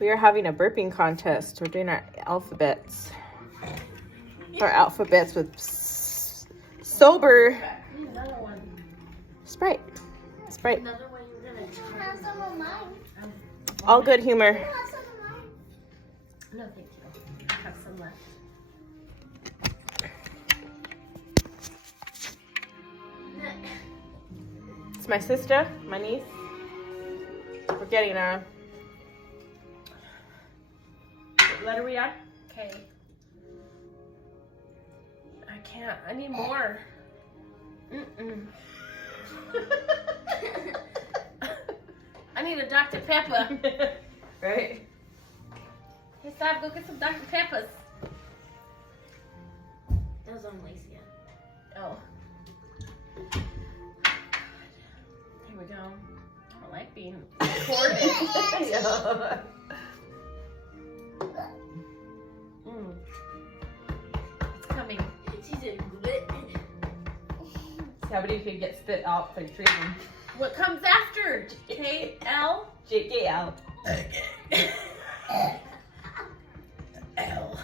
We are having a burping contest. We're doing our alphabets. Our alphabets with sober Sprite. Sprite. Another one you're gonna try. Have some of mine. All good humor. Have some of mine. No, thank you. I have some left. It's my sister, my niece. We're getting a... What letter are we on? Okay. I can't. I need more. I need a Dr. Pepper. Right? Hey, stop. Go get some Dr. Peppers. That was on Lacey. Oh. Here we go. I like being recorded. Yeah. It's coming. She's a good. How many could get spit out for treatment? What comes after? K-L? JKL. L.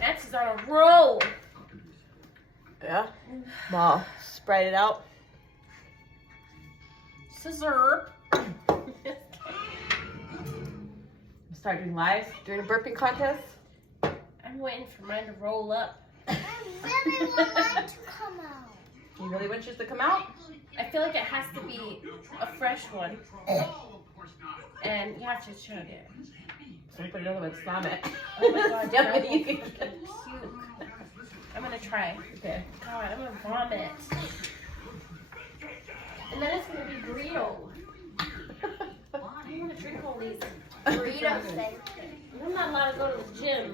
Nancy's on a roll. Yeah. Well, Sprite it out. Scissor. Start doing lives during a burping contest. I'm waiting for mine to roll up. I really want mine to come out. You really want yours to come out? I feel like it has to be a fresh one. And you have to chug it. So we put another one, slam it. Oh my god, Yeah, no. you can get Puke. I'm gonna try. Okay. God, I'm gonna vomit. And then it's gonna be burrito. I don't wanna drink all these Burrito thing. I'm not allowed to go to the gym.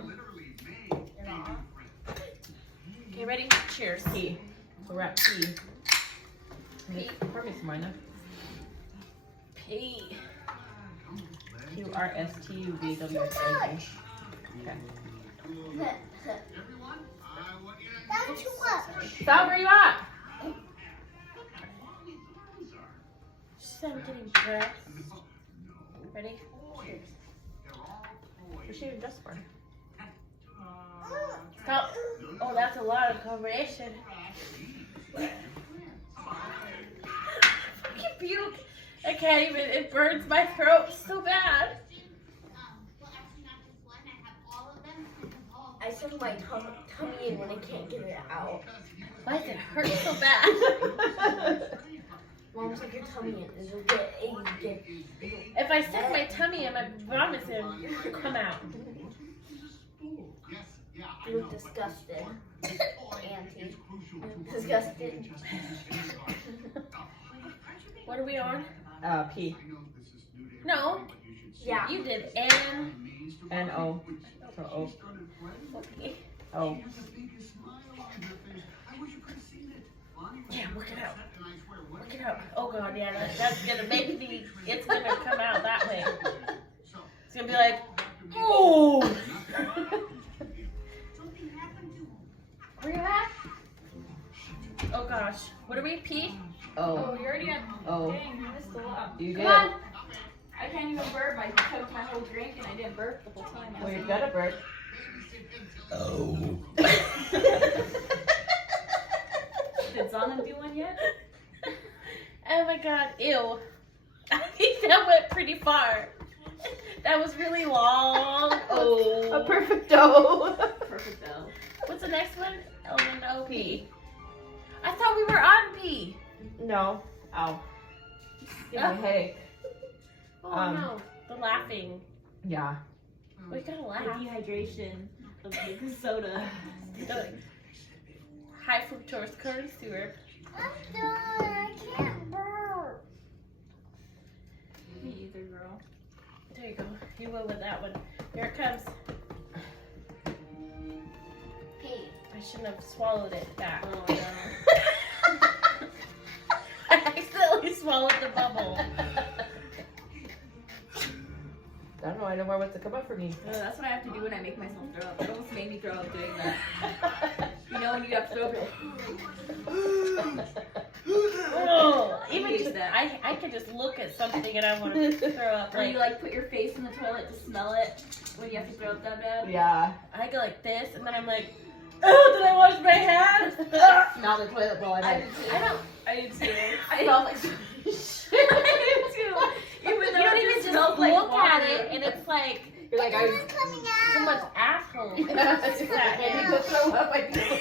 Okay, ready? Cheers. P. So we're at P. Pour me some more now. P. QRSTUVWXA. Okay. That's too much. Sal, where you at? She said I'm getting dressed. Ready? Cheers. What's she even dressed for? Stop. Oh, that's a lot of combination. Fucking puke. I can't even, it burns my throat so bad. I stuck my tummy in when I can't get it out. Why does it hurt so bad? Mom's like, your tummy in. It'll get. If I stick my tummy in, my vomit will come out. You look disgusted. Auntie. You look disgusted. What are we on? P. No. Yeah. You did N O. So O. Okay. O. Yeah, work it out. Work it out. Oh god, yeah, that's gonna make me, it's gonna come out that way. It's gonna be like, oh! Where you at? Oh gosh. What are we? P? O. We already had. O. Dang, you missed a lot. You did. Come on. I can't even burp. I choked my whole drink and I didn't burp the whole time. Well, you've got a burp. Oh. Did Zana do one yet? Oh my god, ew. I think that went pretty far. That was really long. Oh. A perfecto. Perfect though. What's the next one? L-N-O-P. I thought we were on P. No. Ow. Give me a headache. Oh no. The laughing. Yeah. We gotta The laugh. dehydration. like soda. High fructose corn syrup. I'm done. I can't burp. Me either, girl. There you go. You will with that one. Here it comes. Pee. I shouldn't have swallowed it back. Oh no. I accidentally swallowed the bubble. I don't know. I know where what's to come up for me. Oh, that's what I have to do when I make myself throw up. It almost made me throw up doing that. You know when you have to throw up. Oh, I even hate just, that. I could just look at something and I want to throw up. Or you like put your face in the toilet to smell it when you have to throw up that bad. Yeah. I go like this and then I'm like, oh, did I wash my hands? Smell the toilet bowl. I did too. I did too. I smell like I did too. Even You though don't it even just just smells look like water. at it and it's like You're like, I Coming someone's out. asshole. I need to throw up. I feel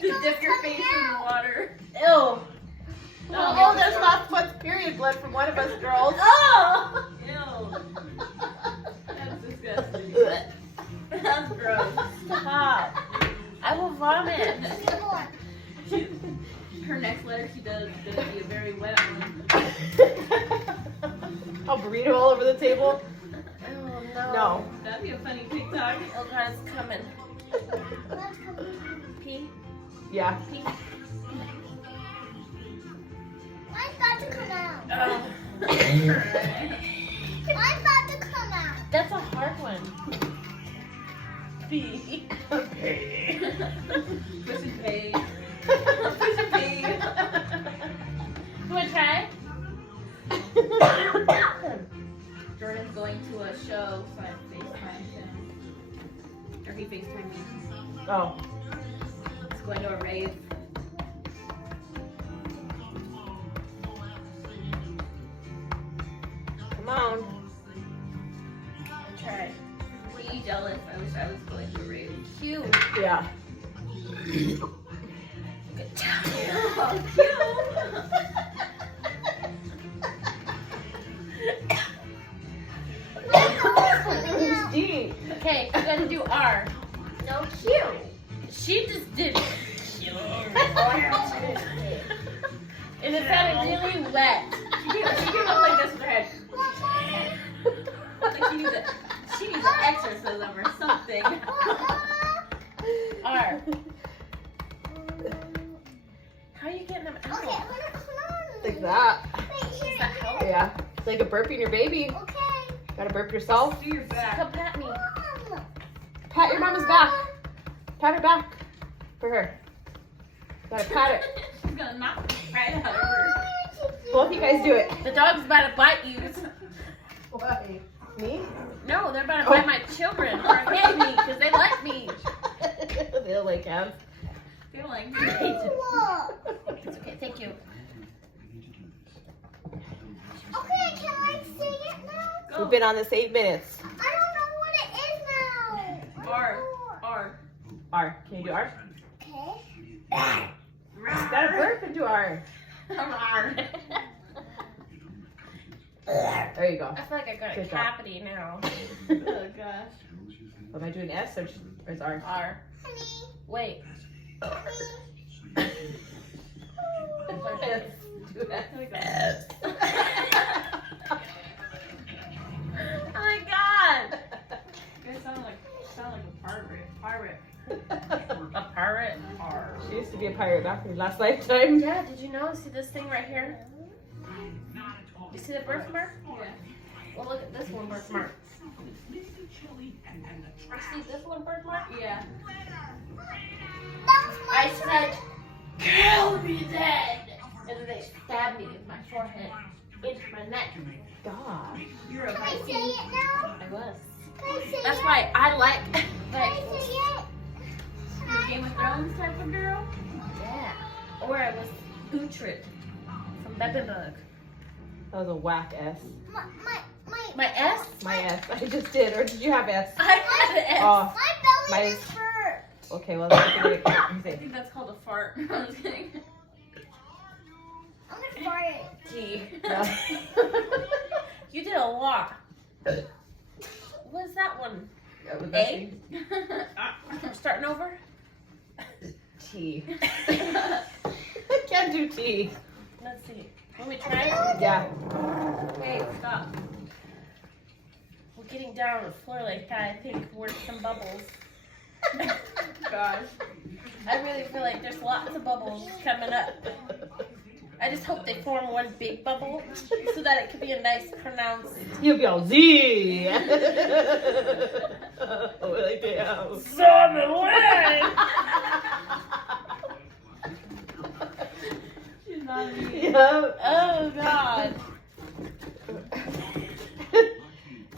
Just dip your face in the water. Ew. Oh, there's last month's period blood from one of us girls. Oh! Ew. That's disgusting. That's gross. Stop. I will vomit. Her next letter she does is going to be a very wet one. A burrito all over the table? Oh no. No. That'd be a funny TikTok. Oh god, it's coming. Pee? Yeah. Pee? Mine's about to come out. Oh. Mine's about to come out. That's a hard one. Pee. Push and pay. Push and pay. You wanna try? Jordan's going to a show, so I FaceTimed him. Or he FaceTimed me. Oh. He's going to a rave. Come on. Try. Really jealous. I wish I was going to a rave. Cute. Yeah. Deep. Okay, you gotta do R. No cute. She just did. And it sounded really wet. She came up like this with her head. Like she needs an exorcism or something. R. How are you getting them out? Okay, hold on. Like that. Wait, here. Does that help? Yeah. It's like a burping your baby. Okay. Gotta burp yourself. Do your back. Come pat me. Mom. Pat your mama's back. Pat her back. For her. Gotta pat it. She's gonna knock the right out of her. Both you guys do it. The dog's about to bite you. Why? Me? No, they're about to bite my children or hit me because they like me. They don't like hands. Feel like Ow. It's okay, thank you. Okay, can I sing it now? We've been on this 8 minutes. I don't know what it is now. R. R. R. Can you do R? Okay. Gotta burp and do R. R. There you go. I feel like I got a Good job. cavity now. Oh gosh. Am I doing S or is R? R. Honey. Wait. Do S. Oh my god. You guys sound like a pirate. A pirate. R. She used to be a pirate back in her last lifetime. Yeah, did you know? See this thing right here? You see the birthmark? Yeah. Well, look at this one birthmark. You see this one birthmark? Yeah. That's my I said, kill me then! And then they stabbed me with my forehead into my neck. God. You're a Can I say Viking. it now? I was. Can I say That's it? why I like Can I Vikings. say it? You're a Game of Thrones type of girl. Yeah. Or I was Uhtred from Bebbenburg. That was a whack S. My S? My S. I just did. Or did you have S? I had an S. Oh, My belly My- just hurt. okay. Well, let's get it. I think that's called a fart. I'm just kidding. I'm gonna fart it. G. Yeah. You did a lot. What's that one? A? We're starting over? T. I can't do T. Let's see. Let me try. Yeah. Wait, stop. We're getting down on the floor like that. I think we're some bubbles. Gosh. I really feel like there's lots of bubbles coming up. I just hope they form one big bubble so that it could be a nice pronounced. You'll be all Z. Oh, like damn. She's not me. Yeah. Oh God.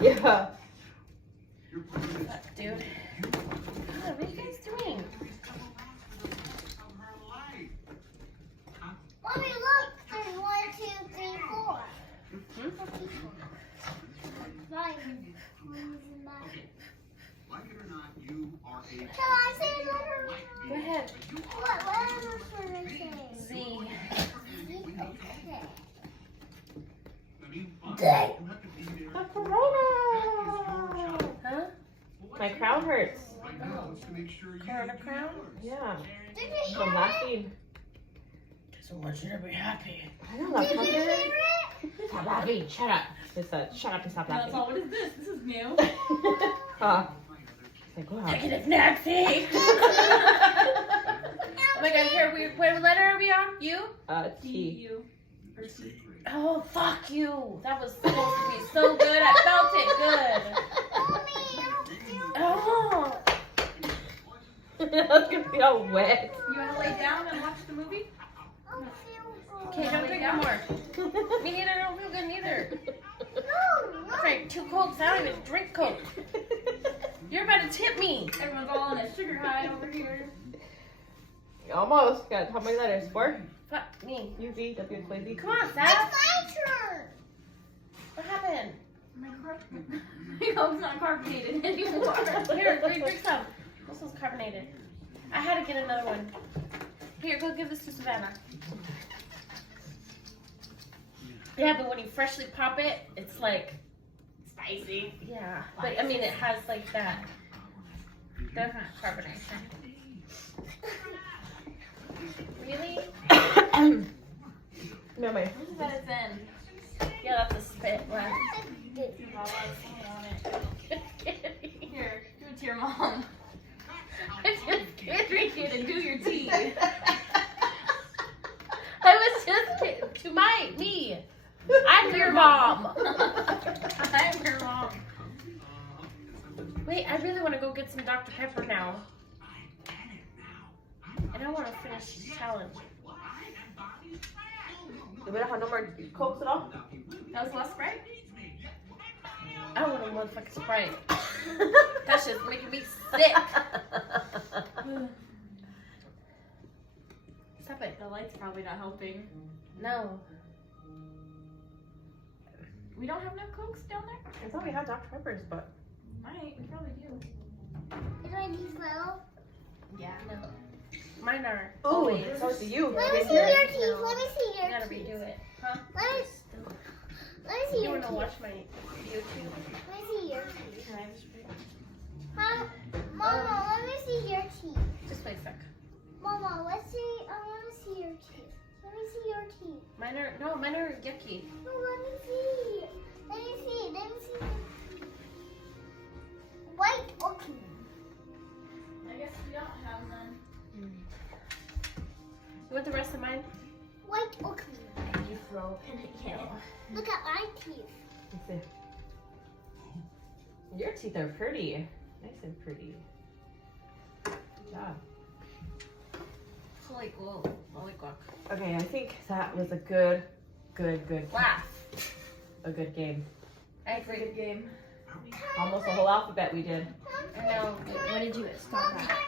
Yeah. Dude. God, what are you guys doing? Mommy, look. There's 1, 2, 3, 4. Hmm? 5. Like it or not, you are a Can I say a letter? Go ahead. What letter should I say? Z. Okay. The corona. Huh? My crown hurts. Corona crown? Yeah. Did you From hear it? laughing. Doesn't want you to be happy. I know that Did you hear pumpkin. it? Stop laughing. Shut up. Just shut up and stop That's laughing. all. What is this? This is new. Huh. Like, wow. Negative Nancy. Oh my God, here, what letter are we on? You? T. You. Or C. Oh, fuck you. That was supposed to be so good. I felt it good. Oh. That's gonna be all wet. You want to lay down and watch the movie? Okay, don't drink anymore. Me neither, I don't feel good neither. I drank 2 Cokes, I don't even drink Coke. You're about to tip me. Everyone's all on a sugar high over here. Almost. Got how many letters? 4? Fuck me. U, V, W, X, Y, Z. Come on, It's Seth. my turn. What happened? My Coke's not carbonated anymore. Here, drink some. This one's carbonated. I had to get another one. Here, go give this to Savannah. Yeah, but when you freshly pop it, it's like spicy. Yeah, but I mean, it has like that. That's not carbonation. Really? No, my. That is in. Yeah, that's a spit left. There's all lots of food on it. Here, give it to your mom. Drink it and do your tea. I was just kidding. To me. I'm your mom. I'm your mom. Wait, I really want to go get some Dr. Pepper now. And I want to finish the challenge. Do we not have no more Cokes at all? That was less Sprite? I want a motherfucking Sprite. That's just making me sick. Stop it. The light's probably not helping. No. We don't have no Cokes down there? I thought we had Dr. Peppers, but. Might. We probably do. Is my teeth little? Yeah. No. Mine are Oh, always. so it's you. Let me see your teeth. Let me see You your gotta teeth. redo it. Huh? Let me see You your wanna teeth. watch my YouTube? Let me see your teeth. Can I have a Sprite? Mama, let me see your teeth. Just wait a sec. Mama, let's see. I want to see your teeth. Let me see your teeth. Mine are yucky. No, let me see. Let me see. Let me see. White or clean? I guess we don't have none. You want the rest of mine? White or clean? You throw in it. Look at my teeth. Let's see. Your teeth are pretty. Nice and pretty. Good job. Holy guac. Okay, I think that was a good Laugh. a good game. I agree. Good game. Almost a whole alphabet we did. I know. What did you stop at?